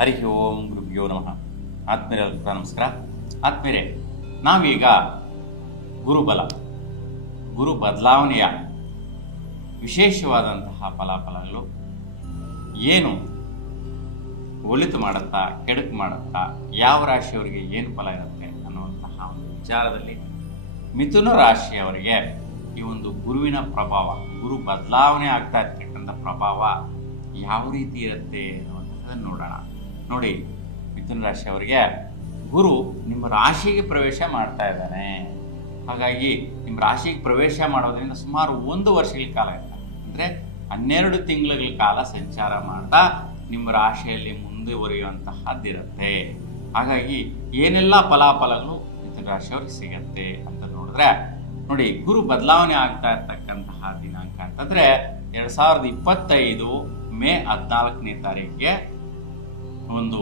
ಹರಿ ಓಂ ಗುರುಭ್ಯೋ ನಮಃ. ಆತ್ಮೀಯರೆಲ್ಲರಿಗೂ ನಮಸ್ಕಾರ. ಆತ್ಮೀಯರೇ, ನಾವೀಗ ಗುರು ಬದಲಾವಣೆಯ ವಿಶೇಷವಾದಂತಹ ಫಲಾಫಲಗಳು ಏನು, ಒಳಿತು ಮಾಡುತ್ತಾ ಕೆಡುಕು ಮಾಡುತ್ತಾ, ಯಾವ ರಾಶಿಯವರಿಗೆ ಏನು ಫಲ ಇರುತ್ತೆ ಅನ್ನುವಂತಹ ಒಂದು ವಿಚಾರದಲ್ಲಿ ಮಿಥುನ ರಾಶಿಯವರಿಗೆ ಈ ಒಂದು ಗುರುವಿನ ಪ್ರಭಾವ, ಗುರು ಬದಲಾವಣೆ ಆಗ್ತಾ ಇರ್ತಕ್ಕಂಥ ಪ್ರಭಾವ ಯಾವ ರೀತಿ ಇರುತ್ತೆ ಅನ್ನುವಂಥದ್ದನ್ನು ನೋಡೋಣ. ನೋಡಿ, ಮಿಥುನ ರಾಶಿಯವರಿಗೆ ಗುರು ನಿಮ್ಮ ರಾಶಿಗೆ ಪ್ರವೇಶ ಮಾಡ್ತಾ ಇದ್ದಾನೆ. ಹಾಗಾಗಿ ನಿಮ್ಮ ರಾಶಿಗೆ ಪ್ರವೇಶ ಮಾಡೋದ್ರಿಂದ ಸುಮಾರು 1 ವರ್ಷಗಳ ಕಾಲ ಇರ್ತಾರೆ, ಅಂದರೆ 12 ತಿಂಗಳ ಕಾಲ ಸಂಚಾರ ಮಾಡ್ತಾ ನಿಮ್ಮ ರಾಶಿಯಲ್ಲಿ ಮುಂದುವರಿಯುವಂತಹದ್ದಿರುತ್ತೆ. ಹಾಗಾಗಿ ಏನೆಲ್ಲ ಫಲಾಫಲಗಳು ಮಿಥುನ ರಾಶಿಯವ್ರಿಗೆ ಸಿಗತ್ತೆ ಅಂತ ನೋಡಿದ್ರೆ, ನೋಡಿ, ಗುರು ಬದಲಾವಣೆ ಆಗ್ತಾ ಇರ್ತಕ್ಕಂತಹ ದಿನಾಂಕ ಅಂತಂದ್ರೆ 2025 ಮೇ 14ನೇ ತಾರೀಕಿಗೆ ಒಂದು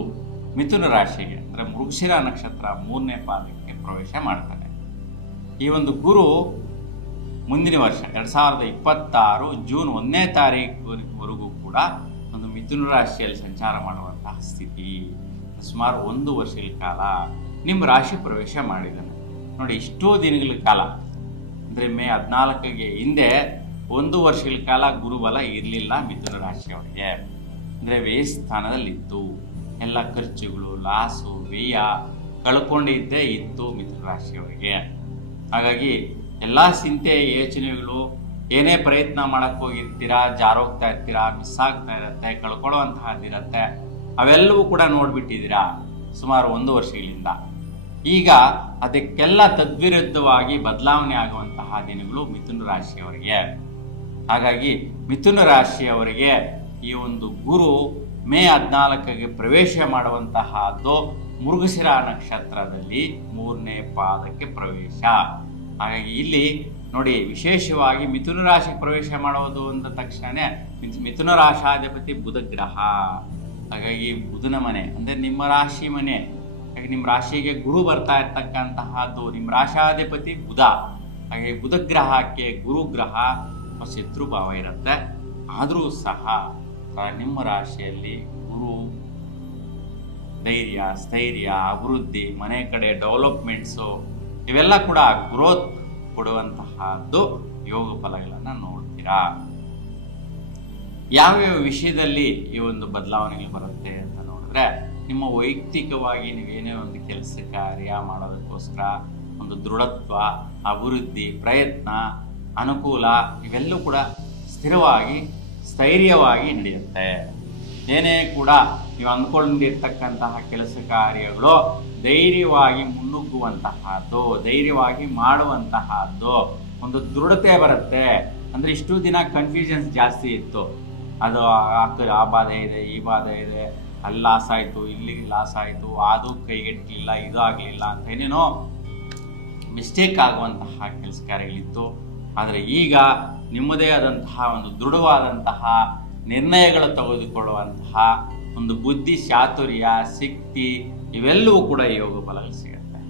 ಮಿಥುನ ರಾಶಿಗೆ ಅಂದರೆ ಮೃಗಶಿರ ನಕ್ಷತ್ರ 3ನೇ ಪಾದಕ್ಕೆ ಪ್ರವೇಶ ಮಾಡ್ತಾನೆ. ಈ ಒಂದು ಗುರು ಮುಂದಿನ ವರ್ಷ 2026 ಜೂನ್ 1ನೇ ತಾರೀಕುವರೆಗೂ ಕೂಡ ಒಂದು ಮಿಥುನ ರಾಶಿಯಲ್ಲಿ ಸಂಚಾರ ಮಾಡುವಂತಹ ಸ್ಥಿತಿ. ಸುಮಾರು 1 ವರ್ಷಗಳ ಕಾಲ ನಿಮ್ಮ ರಾಶಿ ಪ್ರವೇಶ ಮಾಡಿದ್ದಾನೆ. ನೋಡಿ, ಇಷ್ಟೋ ದಿನಗಳ ಕಾಲ ಅಂದರೆ ಮೇ 14ಗೆ ಹಿಂದೆ 1 ವರ್ಷಗಳ ಕಾಲ ಗುರುಬಲ ಇರಲಿಲ್ಲ ಮಿಥುನ ರಾಶಿಯವರಿಗೆ. ಅಂದರೆ ವ್ಯಯ ಸ್ಥಾನದಲ್ಲಿತ್ತು, ಎಲ್ಲ ಖರ್ಚುಗಳು, ಲಾಸು, ವ್ಯಯ ಕಳ್ಕೊಂಡಿದ್ದೇ ಇತ್ತು ಮಿಥುನ ರಾಶಿಯವರಿಗೆ. ಹಾಗಾಗಿ ಎಲ್ಲ ಚಿಂತೆ ಯೋಚನೆಗಳು, ಏನೇ ಪ್ರಯತ್ನ ಮಾಡಕ್ಕೆ ಹೋಗಿರ್ತೀರಾ, ಜಾರೋಗ್ತಾ ಇರ್ತೀರಾ, ಮಿಸ್ ಆಗ್ತಾ ಇರುತ್ತೆ, ಕಳ್ಕೊಳ್ಳುವಂತಹದ್ದಿರತ್ತೆ, ಅವೆಲ್ಲವೂ ಕೂಡ ನೋಡ್ಬಿಟ್ಟಿದ್ದೀರಾ ಸುಮಾರು 1 ವರ್ಷಗಳಿಂದ. ಈಗ ಅದಕ್ಕೆಲ್ಲ ತದ್ವಿರುದ್ಧವಾಗಿ ಬದಲಾವಣೆ ಆಗುವಂತಹ ದಿನಗಳು ಮಿಥುನ ರಾಶಿಯವರಿಗೆ. ಹಾಗಾಗಿ ಮಿಥುನ ರಾಶಿಯವರಿಗೆ ಈ ಒಂದು ಗುರು ಮೇ 14ಗೆ ಪ್ರವೇಶ ಮಾಡುವಂತಹದ್ದು ಮೃಗಶಿರ ನಕ್ಷತ್ರದಲ್ಲಿ 3ನೇ ಪಾದಕ್ಕೆ ಪ್ರವೇಶ. ಹಾಗಾಗಿ ಇಲ್ಲಿ ನೋಡಿ, ವಿಶೇಷವಾಗಿ ಮಿಥುನ ರಾಶಿಗೆ ಪ್ರವೇಶ ಮಾಡೋದು ಅಂದ ತಕ್ಷಣ ಮಿಥುನ ರಾಶಾಧಿಪತಿ ಬುಧ ಗ್ರಹ. ಹಾಗಾಗಿ ಬುಧನ ಮನೆ ಅಂದರೆ ನಿಮ್ಮ ರಾಶಿ ಮನೆ. ಹಾಗೆ ನಿಮ್ಮ ರಾಶಿಗೆ ಗುರು ಬರ್ತಾ ಇರ್ತಕ್ಕಂತಹದ್ದು ನಿಮ್ಮ ರಾಶಾಧಿಪತಿ ಬುಧ. ಹಾಗೆ ಬುಧ ಗ್ರಹಕ್ಕೆ ಗುರು ಗ್ರಹ ಶತ್ರು ಭಾವ ಇರುತ್ತೆ. ಆದರೂ ಸಹ ನಿಮ್ಮ ರಾಶಿಯಲ್ಲಿ ಗುರು ಧೈರ್ಯ, ಸ್ಥೈರ್ಯ, ಅಭಿವೃದ್ಧಿ, ಮನೆ ಕಡೆ ಡೆವಲಪ್ಮೆಂಟ್ಸು ಇವೆಲ್ಲ ಕೂಡ ಗ್ರೋತ್ ಕೊಡುವಂತಹದ್ದು ಯೋಗ ಫಲಗಳನ್ನು ನೋಡ್ತೀರಾ. ಯಾವ್ಯಾವ ವಿಷಯದಲ್ಲಿ ಈ ಒಂದು ಬದಲಾವಣೆಗಳು ಬರುತ್ತೆ ಅಂತ ನೋಡಿದ್ರೆ, ನಿಮ್ಮ ವೈಯಕ್ತಿಕವಾಗಿ ನೀವೇನೇ ಒಂದು ಕೆಲಸ ಕಾರ್ಯ ಮಾಡೋದಕ್ಕೋಸ್ಕರ ಒಂದು ದೃಢತ್ವ, ಅಭಿವೃದ್ಧಿ, ಪ್ರಯತ್ನ, ಅನುಕೂಲ ಇವೆಲ್ಲವೂ ಕೂಡ ಸ್ಥಿರವಾಗಿ ಸ್ಥೈರ್ಯವಾಗಿ ನಡೆಯುತ್ತೆ. ಏನೇ ಕೂಡ ನೀವು ಅಂದ್ಕೊಂಡಿರ್ತಕ್ಕಂತಹ ಕೆಲಸ ಕಾರ್ಯಗಳು ಧೈರ್ಯವಾಗಿ ಮುನ್ನುಗ್ಗುವಂತಹದ್ದು, ಧೈರ್ಯವಾಗಿ ಮಾಡುವಂತಹದ್ದು, ಒಂದು ದೃಢತೆ ಬರುತ್ತೆ. ಅಂದರೆ ಇಷ್ಟು ದಿನ ಕನ್ಫ್ಯೂಷನ್ಸ್ ಜಾಸ್ತಿ ಇತ್ತು. ಅದು ಆ ಬಾಧೆ ಇದೆ, ಈ ಬಾಧೆ ಇದೆ, ಅಲ್ಲಿ ಲಾಸ್ ಆಯಿತು, ಇಲ್ಲಿಗೆ ಲಾಸ್ ಆಯಿತು, ಅದು ಕೈಗೆಟ್ಟಲಿಲ್ಲ, ಇದು ಆಗಲಿಲ್ಲ ಅಂತ ಏನೇನೋ ಮಿಸ್ಟೇಕ್ ಆಗುವಂತಹ ಕೆಲಸ ಕಾರ್ಯಗಳಿತ್ತು. ಆದರೆ ಈಗ ನಿಮ್ಮದೇ ಆದಂತಹ ಒಂದು ದೃಢವಾದಂತಹ ನಿರ್ಣಯಗಳು ತೆಗೆದುಕೊಳ್ಳುವಂತಹ ಒಂದು ಬುದ್ಧಿ ಚಾತುರ್ಯ, ಶಕ್ತಿ ಇವೆಲ್ಲವೂ ಕೂಡ ಯೋಗ ಫಲಗಳು ಸಿಗುತ್ತೆ.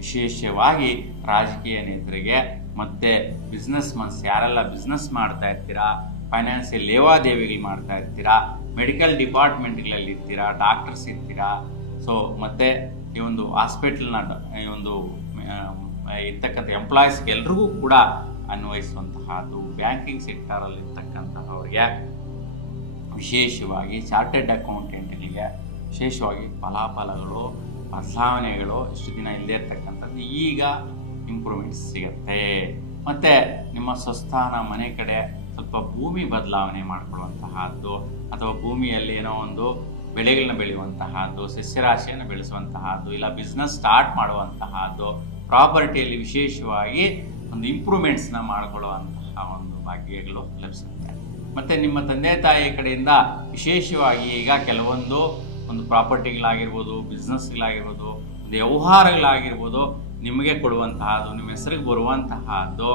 ವಿಶೇಷವಾಗಿ ರಾಜಕೀಯ ನೇತರಿಗೆ ಮತ್ತೆ ಬಿಸ್ನೆಸ್ ಮನ್ಸ್ ಯಾರೆಲ್ಲ ಬಿಸ್ನೆಸ್ ಮಾಡ್ತಾ ಇರ್ತೀರಾ, ಫೈನಾನ್ಸಿಯಲ್ ಲೇವಾದೇವಿಗಳು ಮಾಡ್ತಾ ಇರ್ತೀರಾ, ಮೆಡಿಕಲ್ ಡಿಪಾರ್ಟ್ಮೆಂಟ್ಗಳಲ್ಲಿ ಇರ್ತೀರಾ, ಡಾಕ್ಟರ್ಸ್ ಇರ್ತೀರಾ, ಸೊ ಮತ್ತೆ ಈ ಒಂದು ಹಾಸ್ಪಿಟಲ್ನ ಈ ಒಂದು ಇರ್ತಕ್ಕಂಥ ಎಂಪ್ಲಾಯೀಸ್ಗೆ ಎಲ್ರಿಗೂ ಕೂಡ ಅನ್ವಯಿಸುವಂತಹದ್ದು, ಬ್ಯಾಂಕಿಂಗ್ ಸೆಕ್ಟರಲ್ಲಿ ಇರ್ತಕ್ಕಂಥವ್ರಿಗೆ, ವಿಶೇಷವಾಗಿ ಚಾರ್ಟೆಡ್ ಅಕೌಂಟೆಂಟ್ಗಳಿಗೆ ವಿಶೇಷವಾಗಿ ಫಲಾಫಲಗಳು, ಬದಲಾವಣೆಗಳು ಇಷ್ಟು ದಿನ ಇಲ್ಲದೆ ಇರ್ತಕ್ಕಂಥದ್ದು ಈಗ ಇಂಪ್ರೂವ್ಮೆಂಟ್ಸ್ ಸಿಗುತ್ತೆ. ಮತ್ತು ನಿಮ್ಮ ಸ್ವಸ್ಥಾನ ಮನೆ ಕಡೆ ಸ್ವಲ್ಪ ಭೂಮಿ ಬದಲಾವಣೆ ಮಾಡಿಕೊಳ್ಳುವಂತಹದ್ದು, ಅಥವಾ ಭೂಮಿಯಲ್ಲಿ ಏನೋ ಒಂದು ಬೆಳೆಗಳನ್ನ ಬೆಳೆಯುವಂತಹದ್ದು, ಸಸ್ಯರಾಶಿಯನ್ನು ಬೆಳೆಸುವಂತಹದ್ದು, ಇಲ್ಲ ಬಿಸ್ನೆಸ್ ಸ್ಟಾರ್ಟ್ ಮಾಡುವಂತಹದ್ದು, ಪ್ರಾಪರ್ಟಿಯಲ್ಲಿ ವಿಶೇಷವಾಗಿ ಒಂದು ಇಂಪ್ರೂವ್ಮೆಂಟ್ಸ್ನ ಮಾಡಿಕೊಳ್ಳುವಂತಹ ಒಂದು ಭಾಗ್ಯಗಳು ಲಭಿಸುತ್ತೆ. ಮತ್ತು ನಿಮ್ಮ ತಂದೆ ತಾಯಿ ಕಡೆಯಿಂದ ವಿಶೇಷವಾಗಿ ಈಗ ಕೆಲವೊಂದು ಒಂದು ಪ್ರಾಪರ್ಟಿಗಳಾಗಿರ್ಬೋದು, ಬಿಸ್ನೆಸ್ಗಳಾಗಿರ್ಬೋದು, ಒಂದು ವ್ಯವಹಾರಗಳಾಗಿರ್ಬೋದು ನಿಮಗೆ ಕೊಡುವಂತಹದ್ದು, ನಿಮ್ಮ ಹೆಸರಿಗೆ ಬರುವಂತಹದ್ದು,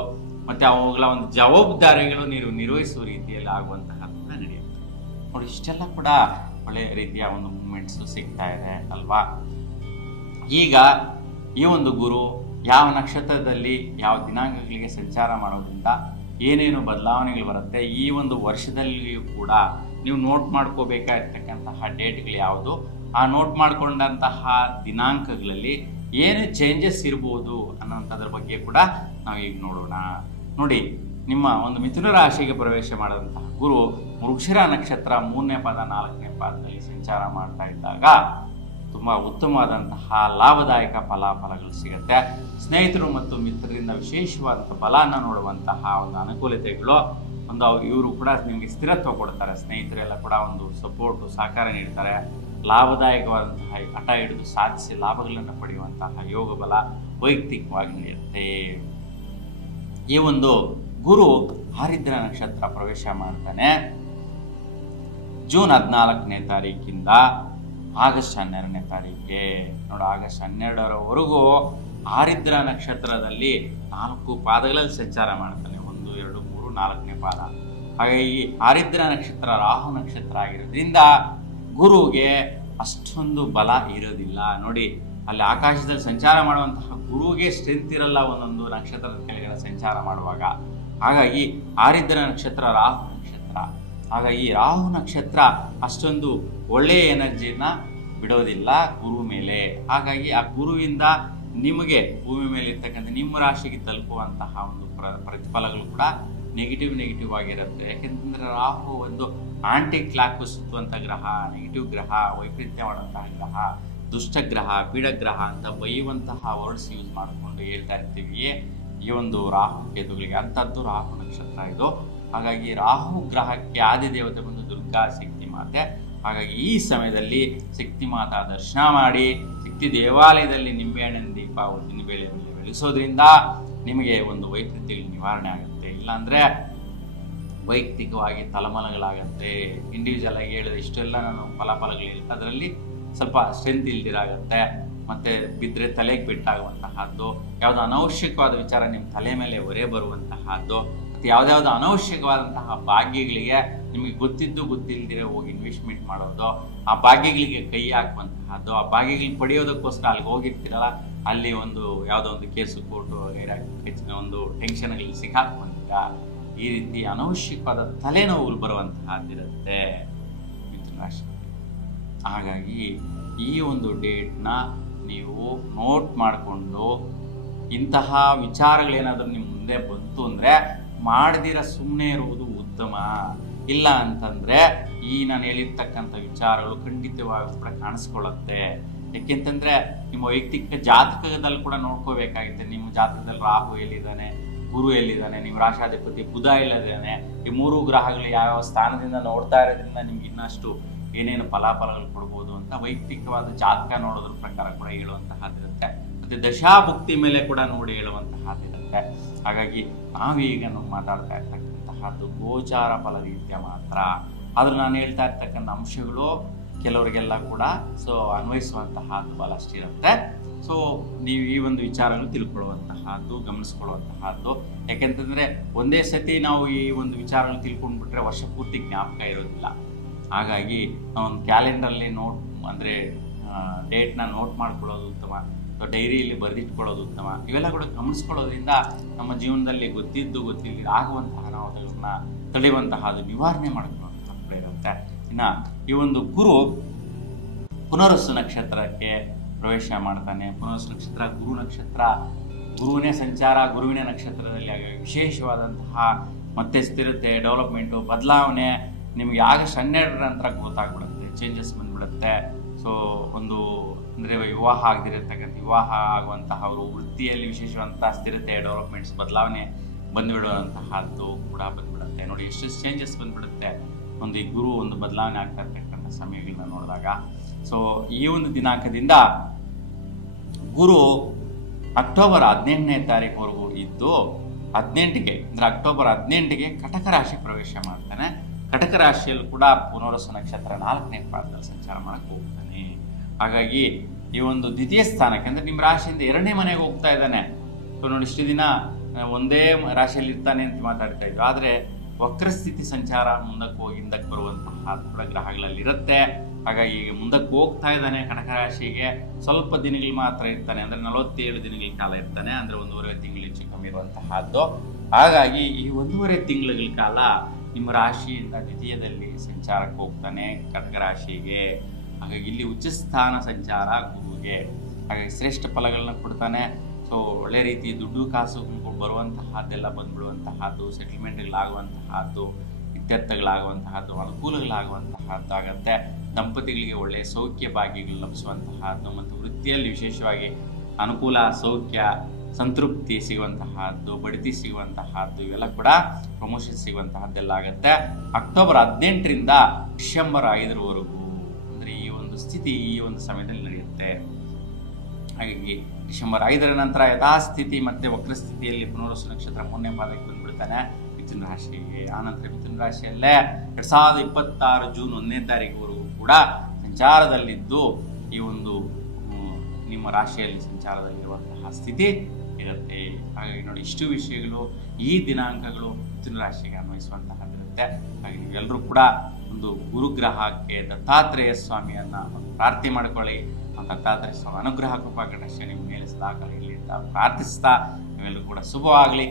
ಮತ್ತು ಅವುಗಳ ಒಂದು ಜವಾಬ್ದಾರಿಗಳು ನೀವು ನಿರ್ವಹಿಸುವ ರೀತಿಯಲ್ಲಿ ಆಗುವಂತಹದ್ದು ನಡೆಯುತ್ತೆ. ನೋಡಿ, ಇಷ್ಟೆಲ್ಲ ಕೂಡ ಒಳ್ಳೆಯ ರೀತಿಯ ಒಂದು ಮೂಮೆಂಟ್ಸು ಸಿಗ್ತಾ ಇದೆ ಅಲ್ವಾ. ಈಗ ಈ ಒಂದು ಗುರು ಯಾವ ನಕ್ಷತ್ರದಲ್ಲಿ ಯಾವ ದಿನಾಂಕಗಳಿಗೆ ಸಂಚಾರ ಮಾಡೋದ್ರಿಂದ ಏನೇನು ಬದಲಾವಣೆಗಳು ಬರುತ್ತೆ, ಈ ಒಂದು ವರ್ಷದಲ್ಲಿಯೂ ಕೂಡ ನೀವು ನೋಟ್ ಮಾಡ್ಕೋಬೇಕಾಗಿರ್ತಕ್ಕಂತಹ ಡೇಟ್ಗಳು ಯಾವುದು, ಆ ನೋಟ್ ಮಾಡಿಕೊಂಡಂತಹ ದಿನಾಂಕಗಳಲ್ಲಿ ಏನು ಚೇಂಜಸ್ ಇರ್ಬೋದು ಅನ್ನೋಂಥದ್ರ ಬಗ್ಗೆ ಕೂಡ ನಾವು ಈಗ ನೋಡೋಣ. ನೋಡಿ, ನಿಮ್ಮ ಒಂದು ಮಿಥುನ ರಾಶಿಗೆ ಪ್ರವೇಶ ಮಾಡಿದಂತಹ ಗುರು ಮೃಗಶಿರ ನಕ್ಷತ್ರ 3ನೇ ಪಾದ 4ನೇ ಪಾದದಲ್ಲಿ ಸಂಚಾರ ಮಾಡ್ತಾ ಇದ್ದಾಗ ತುಂಬಾ ಉತ್ತಮವಾದಂತಹ ಲಾಭದಾಯಕ ಫಲಾಫಲಗಳು ಸಿಗುತ್ತೆ. ಸ್ನೇಹಿತರು ಮತ್ತು ಮಿತ್ರರಿಂದ ವಿಶೇಷವಾದಂತಹ ಫಲನ ನೋಡುವಂತಹ ಒಂದು ಅನುಕೂಲತೆಗಳು, ಒಂದು ಇವರು ಕೂಡ ನಿಮಗೆ ಸ್ಥಿರತ್ವ ಕೊಡ್ತಾರೆ. ಸ್ನೇಹಿತರೆಲ್ಲ ಕೂಡ ಒಂದು ಸಪೋರ್ಟು ಸಹಕಾರ ನೀಡ್ತಾರೆ. ಲಾಭದಾಯಕವಾದಂತಹ ಹಠ ಹಿಡಿದು ಸಾಧಿಸಿ ಲಾಭಗಳನ್ನು ಪಡೆಯುವಂತಹ ಯೋಗ ಬಲ ವೈಯಕ್ತಿಕವಾಗಿ ನಡೆಯುತ್ತೆ. ಈ ಒಂದು ಗುರು ಆರಿದ್ರ ನಕ್ಷತ್ರ ಪ್ರವೇಶ ಮಾಡ್ತಾನೆ ಜೂನ್ 14ನೇ ತಾರೀಕಿಂದ ಆಗಸ್ಟ್ 12ನೇ ತಾರೀಕಿಗೆ. ನೋಡಿ, ಆಗಸ್ಟ್ 12ರವರೆಗೂ ಆರಿದ್ರ ನಕ್ಷತ್ರದಲ್ಲಿ 4 ಪಾದಗಳಲ್ಲಿ ಸಂಚಾರ ಮಾಡ್ತಾನೆ. 1, 2, 3, 4ನೇ ಪಾದ. ಹಾಗಾಗಿ ಈ ಆರಿದ್ರ ನಕ್ಷತ್ರ ರಾಹು ನಕ್ಷತ್ರ ಆಗಿರೋದ್ರಿಂದ ಗುರುಗೆ ಅಷ್ಟೊಂದು ಬಲ ಇರೋದಿಲ್ಲ. ನೋಡಿ, ಅಲ್ಲಿ ಆಕಾಶದಲ್ಲಿ ಸಂಚಾರ ಮಾಡುವಂತಹ ಗುರುಗೆ ಸ್ಟ್ರೆಂತ್ ಇರಲ್ಲ ಒಂದೊಂದು ನಕ್ಷತ್ರದ ಕೆಳಗಡೆ ಸಂಚಾರ ಮಾಡುವಾಗ. ಹಾಗಾಗಿ ಆರಿದ್ರ ನಕ್ಷತ್ರ ರಾಹು ನಕ್ಷತ್ರ. ಹಾಗಾಗಿ ರಾಹು ನಕ್ಷತ್ರ ಅಷ್ಟೊಂದು ಒಳ್ಳೆಯ ಎನರ್ಜಿನ ಬಿಡೋದಿಲ್ಲ ಗುರು ಮೇಲೆ. ಹಾಗಾಗಿ ಆ ಗುರುವಿಂದ ನಿಮಗೆ ಭೂಮಿ ಮೇಲೆ ಇರ್ತಕ್ಕಂಥ ನಿಮ್ಮ ರಾಶಿಗೆ ತಲುಪುವಂತಹ ಒಂದು ಪ್ರತಿಫಲಗಳು ಕೂಡ ನೆಗೆಟಿವ್ ಆಗಿರುತ್ತೆ. ಯಾಕೆಂತಂದ್ರೆ ರಾಹು ಒಂದು ಆಂಟಿ ಕ್ಲಾಕ್ ಸುತ್ತುವಂಥ ಗ್ರಹ, ನೆಗೆಟಿವ್ ಗ್ರಹ, ವೈಪರೀತ್ಯ ಮಾಡುವಂತಹ ಗ್ರಹ, ದುಷ್ಟಗ್ರಹ, ಪೀಡಗ್ರಹ ಅಂತ ಬೈಯುವಂತಹ ವರ್ಡ್ಸ್ ಯೂಸ್ ಮಾಡಿಕೊಂಡು ಹೇಳ್ತಾ ಇರ್ತೀವಿ ಈ ಒಂದು ರಾಹು ಕೇತುಗಳಿಗೆ. ಅಂಥದ್ದು ರಾಹು ನಕ್ಷತ್ರ ಇದು. ಹಾಗಾಗಿ ರಾಹು ಗ್ರಹಕ್ಕೆ ಆದಿ ದೇವತೆ ಬಂದು ದುರ್ಗಾ ಶಕ್ತಿ ಮಾತೆ. ಹಾಗಾಗಿ ಈ ಸಮಯದಲ್ಲಿ ಶಕ್ತಿ ಮಾತಾ ದರ್ಶನ ಮಾಡಿ ಶಕ್ತಿ ದೇವಾಲಯದಲ್ಲಿ ನಿಂಬೆಹಣ್ಣಿನ ದೀಪ ಉದ್ದಿನ ಬೇಳೆ ಬೆಳೆಸೋದ್ರಿಂದ ನಿಮಗೆ ಒಂದು ವೈಪರೀತ್ಯಗಳು ನಿವಾರಣೆ ಆಗುತ್ತೆ. ಇಲ್ಲಾಂದ್ರೆ ವೈಯಕ್ತಿಕವಾಗಿ ತಲೆಮಲಗಳಾಗತ್ತೆ. ಇಂಡಿವಿಜುವಲ್ ಆಗಿ ಹೇಳಿದ ಇಷ್ಟೆಲ್ಲ ನಾನು ಫಲಾಫಲಗಳು ಹೇಳ್ತಾ ಅದರಲ್ಲಿ ಸ್ವಲ್ಪ ಸ್ಟ್ರೆಂತ್ ಇಲ್ದಿರಾಗತ್ತೆ. ಮತ್ತೆ ಬಿದ್ದರೆ ತಲೆಗೆ ಬಿಟ್ಟಾಗುವಂತಹದ್ದು, ಯಾವುದೋ ಅನವಶ್ಯಕವಾದ ವಿಚಾರ ನಿಮ್ಮ ತಲೆ ಮೇಲೆ ಹೊರೆ ಬರುವಂತಹದ್ದು, ಮತ್ತು ಯಾವುದ್ಯಾವುದೋ ಅನವಶ್ಯಕವಾದಂತಹ ಭಾಗ್ಯಗಳಿಗೆ ನಿಮಗೆ ಗೊತ್ತಿದ್ದು ಗೊತ್ತಿಲ್ದಿರ ಹೋಗಿ ಇನ್ವೆಸ್ಟ್ಮೆಂಟ್ ಮಾಡೋದು, ಆ ಭಾಗ್ಯಗಳಿಗೆ ಕೈ ಹಾಕುವಂತಹದ್ದು, ಆ ಭಾಗ್ಯಗಳನ್ನ ಪಡೆಯೋದಕ್ಕೋಸ್ಕರ ಅಲ್ಲಿಗೆ ಹೋಗಿರ್ತೀರಲ್ಲ, ಅಲ್ಲಿ ಒಂದು ಯಾವುದೋ ಒಂದು ಕೇಸು ಕೋರ್ಟು ಹೆಚ್ಚಿನ ಒಂದು ಟೆನ್ಷನ್ಗಳಿಗೆ ಸಿಕ್ಕಾಕೊಂಡ ಈ ರೀತಿ ಅನವಶ್ಯಕವಾದ ತಲೆನೋವು ಬರುವಂತಹದ್ದಿರುತ್ತೆ ಮಿಥುನ ರಾಶಿ. ಹಾಗಾಗಿ ಈ ಒಂದು ಡೇಟ್ನ ನೀವು ನೋಟ್ ಮಾಡಿಕೊಂಡು ಇಂತಹ ವಿಚಾರಗಳೇನಾದರೂ ನಿಮ್ಮ ಮುಂದೆ ಬಂತು ಅಂದರೆ ಮಾಡದಿರ ಸುಮ್ಮನೆ ಇರುವುದು ಉತ್ತಮ. ಇಲ್ಲ ಅಂತಂದರೆ ಈ ನಾನು ಹೇಳಿರ್ತಕ್ಕಂಥ ವಿಚಾರಗಳು ಖಂಡಿತವಾಗಿ ಕೂಡ ಕಾಣಿಸ್ಕೊಳ್ಳುತ್ತೆ. ಯಾಕೆಂತಂದರೆ ನಿಮ್ಮ ವೈಯಕ್ತಿಕ ಜಾತಕದಲ್ಲಿ ಕೂಡ ನೋಡ್ಕೋಬೇಕಾಗುತ್ತೆ. ನಿಮ್ಮ ಜಾತಕದಲ್ಲಿ ರಾಹು ಎಲ್ಲಿದ್ದಾನೆ, ಗುರು ಎಲ್ಲಿದ್ದಾನೆ, ನಿಮ್ಮ ರಾಶಾಧಿಪತಿ ಬುಧ ಎಲ್ಲಿದ್ದಾನೆ, ಈ 3 ಗ್ರಹಗಳು ಯಾವ ಸ್ಥಾನದಿಂದ ನೋಡ್ತಾ ಇರೋದ್ರಿಂದ ನಿಮ್ಗೆ ಇನ್ನಷ್ಟು ಏನೇನು ಫಲಾಫಲಗಳು ಕೊಡ್ಬೋದು ಅಂತ ವೈಯಕ್ತಿಕವಾದ ಜಾತಕ ನೋಡೋದ್ರ ಪ್ರಕಾರ ಕೂಡ ಹೇಳುವಂತಹದ್ದಿರುತ್ತೆ. ಮತ್ತೆ ದಶಾಭುಕ್ತಿ ಮೇಲೆ ಕೂಡ ನೋಡಿ ಹೇಳುವಂತಹದ್ದಿರುತ್ತೆ. ಹಾಗಾಗಿ ನಾವೀಗ ನಾವು ಮಾತಾಡ್ತಾ ಇರ್ತಕ್ಕಂತಹದ್ದು ಗೋಚಾರ ಫಲ ರೀತ್ಯ ಮಾತ್ರ. ಆದ್ರೆ ನಾನು ಹೇಳ್ತಾ ಇರ್ತಕ್ಕಂಥ ಅಂಶಗಳು ಕೆಲವರಿಗೆಲ್ಲ ಕೂಡ ಅನ್ವಯಿಸುವಂತಹದ್ದು ಬಹಳ ಅಷ್ಟಿರುತ್ತೆ. ನೀವು ಈ ಒಂದು ವಿಚಾರಗಳು ತಿಳ್ಕೊಳ್ಳುವಂತಹದ್ದು, ಗಮನಿಸ್ಕೊಳ್ಳುವಂತಹದ್ದು. ಯಾಕೆಂತಂದ್ರೆ ಒಂದೇ ಸತಿ ನಾವು ಈ ಒಂದು ವಿಚಾರಗಳು ತಿಳ್ಕೊಂಡ್ಬಿಟ್ರೆ ವರ್ಷ ಪೂರ್ತಿ ಜ್ಞಾಪಕ ಇರೋದಿಲ್ಲ. ಹಾಗಾಗಿ ಒಂದು ಕ್ಯಾಲೆಂಡರಲ್ಲಿ ಅಂದರೆ ಡೇಟ್ನ ನೋಟ್ ಮಾಡ್ಕೊಳ್ಳೋದು ಉತ್ತಮ, ಡೈರಿಯಲ್ಲಿ ಬರೆದಿಟ್ಕೊಳ್ಳೋದು ಉತ್ತಮ. ಇವೆಲ್ಲ ಕೂಡ ಗಮನಿಸ್ಕೊಳ್ಳೋದ್ರಿಂದ ನಮ್ಮ ಜೀವನದಲ್ಲಿ ಗೊತ್ತಿದ್ದು ಗೊತ್ತಿಲ್ಲ ಆಗುವಂತಹ ನಾವು ಅದನ್ನ ತಡೆಯುವಂತಹದ್ದು, ನಿವಾರಣೆ ಮಾಡ್ಕೊಳ್ಳುವಂತಹ ಕೂಡ ಇರುತ್ತೆ. ಇನ್ನು ಈ ಒಂದು ಗುರು ಪುನರ್ವಸು ನಕ್ಷತ್ರಕ್ಕೆ ಪ್ರವೇಶ ಮಾಡ್ತಾನೆ. ಪುನರ್ವಸು ನಕ್ಷತ್ರ ಗುರು ನಕ್ಷತ್ರ, ಗುರುವಿನ ಸಂಚಾರ ಗುರುವಿನ ನಕ್ಷತ್ರದಲ್ಲಿ ವಿಶೇಷವಾದಂತಹ ಮತ್ತೆ ಸ್ಥಿರತೆ, ಡೆವಲಪ್ಮೆಂಟು, ಬದಲಾವಣೆ ನಿಮಗೆ ಆಗಸ್ಟ್ 12ರ ನಂತರ ಗೊತ್ತಾಗ್ಬಿಡುತ್ತೆ. ಚೇಂಜಸ್ ಬಂದ್ಬಿಡುತ್ತೆ. ಒಂದು ಅಂದರೆ ವಿವಾಹ ಆಗದಿರತಕ್ಕಂಥ ವಿವಾಹ ಆಗುವಂತಹ ಅವರು ವೃತ್ತಿಯಲ್ಲಿ ವಿಶೇಷವಾದಂತಹ ಸ್ಥಿರತೆ, ಡೆವಲಪ್ಮೆಂಟ್ಸ್, ಬದಲಾವಣೆ ಬಂದುಬಿಡುವಂತಹದ್ದು ಕೂಡ ಬಂದ್ಬಿಡುತ್ತೆ. ನೋಡಿ ಎಷ್ಟು ಚೇಂಜಸ್ ಬಂದ್ಬಿಡುತ್ತೆ ಒಂದು ಈ ಗುರು ಒಂದು ಬದಲಾವಣೆ ಆಗ್ತಾ ಇರ್ತಕ್ಕಂಥ ಸಮಯಗಳನ್ನ ನೋಡಿದಾಗ. ಈ ಒಂದು ದಿನಾಂಕದಿಂದ ಗುರು ಅಕ್ಟೋಬರ್ 18ನೇ ತಾರೀಕುವರೆಗೂ ಇದ್ದು 18ಗೆ ಅಂದರೆ ಅಕ್ಟೋಬರ್ 18ಗೆ ಕಟಕ ರಾಶಿ ಪ್ರವೇಶ ಮಾಡ್ತಾನೆ. ಕಟಕ ರಾಶಿಯಲ್ಲಿ ಕೂಡ ಪುನರ್ವಸು ನಕ್ಷತ್ರ 4ನೇ ಪಾದದಲ್ಲಿ ಸಂಚಾರ ಮಾಡಕ್ಕೆ ಹೋಗ್ತಾನೆ. ಹಾಗಾಗಿ ಈ ಒಂದು ದ್ವಿತೀಯ ಸ್ಥಾನಕ್ಕೆ ಅಂದರೆ ನಿಮ್ಮ ರಾಶಿಯಿಂದ 2ನೇ ಮನೆಗೆ ಹೋಗ್ತಾ ಇದ್ದಾನೆ. ನೋಡಿ ಇಷ್ಟು ದಿನ ಒಂದೇ ರಾಶಿಯಲ್ಲಿ ಇರ್ತಾನೆ ಅಂತ ಮಾತಾಡ್ತಾ ಇದ್ರು. ಆದರೆ ವಕ್ರಸ್ಥಿತಿ ಸಂಚಾರ ಮುಂದಕ್ಕೆ ಹೋಗಿ ಹಿಂದಕ್ಕೆ ಬರುವಂತಹ ಕೂಡ ಗ್ರಹಗಳಲ್ಲಿ ಇರುತ್ತೆ. ಹಾಗಾಗಿ ಈಗ ಮುಂದಕ್ಕೆ ಹೋಗ್ತಾ ಇದ್ದಾನೆ. ಕಟಕ ರಾಶಿಗೆ ಸ್ವಲ್ಪ ದಿನಗಳು ಮಾತ್ರ ಇರ್ತಾನೆ, ಅಂದರೆ 47 ದಿನಗಳ ಕಾಲ ಇರ್ತಾನೆ, ಅಂದರೆ 1.5 ತಿಂಗಳು ಹೆಚ್ಚು ಕಮ್ಮಿ ಇರುವಂತಹದ್ದು. ಹಾಗಾಗಿ ಈ 1.5 ತಿಂಗಳ ಕಾಲ ನಿಮ್ಮ ರಾಶಿಯಿಂದ ದ್ವಿತೀಯದಲ್ಲಿ ಸಂಚಾರಕ್ಕೆ ಹೋಗ್ತಾನೆ ಕಟಕ ರಾಶಿಗೆ. ಹಾಗಾಗಿ ಇಲ್ಲಿ ಉಚ್ಚ ಸ್ಥಾನ ಸಂಚಾರ ಗುರುವಿಗೆ, ಹಾಗಾಗಿ ಶ್ರೇಷ್ಠ ಫಲಗಳನ್ನ ಕೊಡ್ತಾನೆ. ಸೊ ಒಳ್ಳೆ ರೀತಿ ದುಡ್ಡು ಕಾಸು ಬರುವಂತಹದ್ದೆಲ್ಲ ಬಂದ್ಬಿಡುವಂತಹದ್ದು, ಸೆಟಲ್ಮೆಂಟ್ಗಳಾಗುವಂತಹದ್ದು, ಇತ್ಯರ್ಥಗಳಾಗುವಂತಹದ್ದು, ಅನುಕೂಲಗಳಾಗುವಂತಹದ್ದಾಗತ್ತೆ. ದಂಪತಿಗಳಿಗೆ ಒಳ್ಳೆಯ ಸೌಖ್ಯ ಭಾಗ್ಯಗಳು ಲಭಿಸುವಂತಹದ್ದು ಮತ್ತು ವೃತ್ತಿಯಲ್ಲಿ ವಿಶೇಷವಾಗಿ ಅನುಕೂಲ, ಸೌಖ್ಯ, ಸಂತೃಪ್ತಿ ಸಿಗುವಂತಹದ್ದು, ಬಡ್ತಿ ಸಿಗುವಂತಹದ್ದು, ಇವೆಲ್ಲ ಕೂಡ ಪ್ರಮೋಷನ್ ಸಿಗುವಂತಹದ್ದೆಲ್ಲ ಆಗುತ್ತೆ. ಅಕ್ಟೋಬರ್ 18ರಿಂದ ಡಿಸೆಂಬರ್ 5ರವರೆಗೂ ಅಂದರೆ ಈ ಒಂದು ಸ್ಥಿತಿ ಈ ಒಂದು ಸಮಯದಲ್ಲಿ ನಡೆಯುತ್ತೆ. ಹಾಗಾಗಿ ಡಿಸೆಂಬರ್ 5ರ ನಂತರ ಯಥಾಸ್ಥಿತಿ ಮತ್ತೆ ವಕ್ರಸ್ಥಿತಿಯಲ್ಲಿ ಪುನರ್ವಸು ನಕ್ಷತ್ರ 3ನೇ ಪಾದಕ್ಕೆ ಬಂದ್ಬಿಡ್ತಾನೆ ಮಿಥುನ ರಾಶಿಗೆ. ಆನಂತರ ಮಿಥುನ ರಾಶಿಯಲ್ಲೇ 2026 ಜೂನ್ 1ನೇ ತಾರೀಕುವರೆಗೂ ಕೂಡ ಸಂಚಾರದಲ್ಲಿದ್ದು ಈ ಒಂದು ನಿಮ್ಮ ರಾಶಿಯಲ್ಲಿ ಸಂಚಾರದಲ್ಲಿರುವಂತಹ ಸ್ಥಿತಿ ಇರುತ್ತೆ. ಹಾಗಾಗಿ ನೋಡಿ, ಇಷ್ಟು ವಿಷಯಗಳು ಈ ದಿನಾಂಕಗಳು ಮಿಥುನ ರಾಶಿಗೆ ಅನ್ವಯಿಸುವಂತಹದ್ದಿರುತ್ತೆ. ಹಾಗೆ ನೀವೆಲ್ಲರೂ ಕೂಡ ಒಂದು ಗುರುಗ್ರಹಕ್ಕೆ ದತ್ತಾತ್ರೇಯ ಸ್ವಾಮಿಯನ್ನ ಪ್ರಾರ್ಥನೆ ಮಾಡ್ಕೊಳ್ಳಿ. ದತ್ತಾತ್ರೇಯ ಸ್ವಾಮಿ ಅನುಗ್ರಹ ಕೃಪಾ ಕಟಾಕ್ಷ ನಿಮ್ಮ ಮೇಲೆ ಸದಾಕಾಲ ಇರಲಿ ಅಂತ ಪ್ರಾರ್ಥಿಸ್ತಾ ನೀವೆಲ್ಲರೂ ಕೂಡ ಶುಭವಾಗಲಿ.